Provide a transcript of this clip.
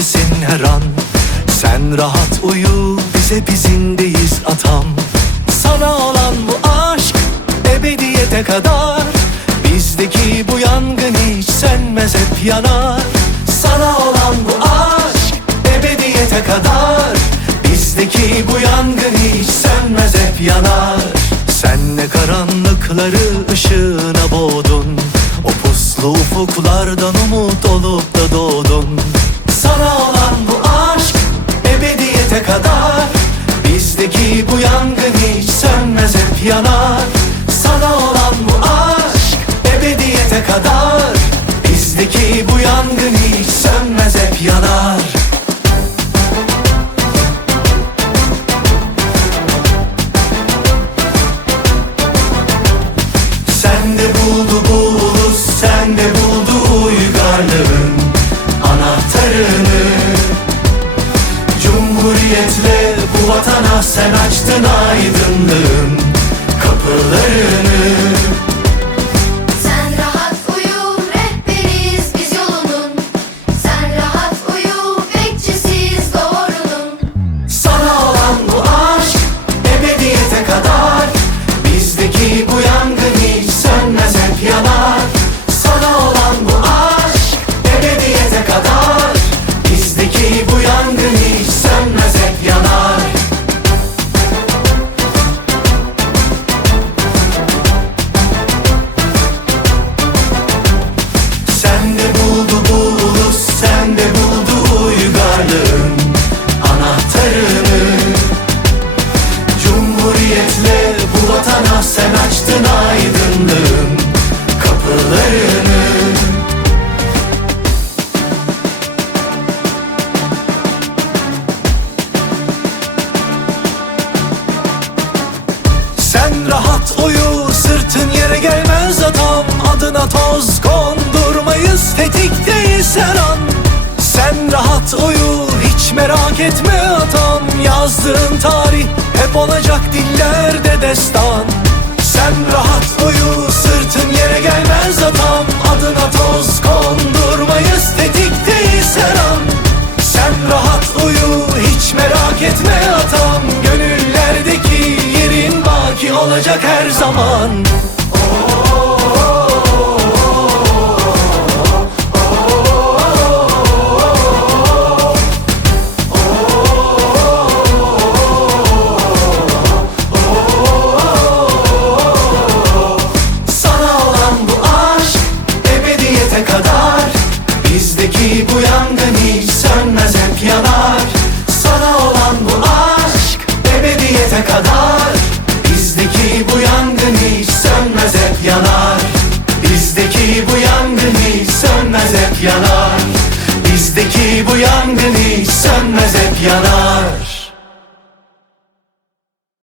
bizdesin her an? Sen rahat uyu bize bizindeyiz atam. Sana olan bu aşk ebediyete kadar. Bizdeki bu yangın hiç sönmez hep yanar. Sana olan bu aşk ebediyete kadar. Bizdeki bu yangın hiç sönmez hep yanar. Sen ne karanlıkları ışığına boğdun. O puslu ufuklardan umut olup da doğdun Sana olan bu sen açtın aydınlığın kapılarını Rahat uyu sırtın yere gelmez atam. Adına toz kondurmayız tetikteyiz her an. Sen rahat uyu hiç merak etme atam. Yazdığın tarih hep olacak dillerde destan. Sen rahat uyu sırtın yere gelmez atam. Adına toz kondurmayız tetikteyiz her an. Sen rahat uyu hiç merak etme atam kalacak her zaman. Bizdeki bu yangın hiç sönmez hep yanar. Sana olan bu aşk ebediyete kadar.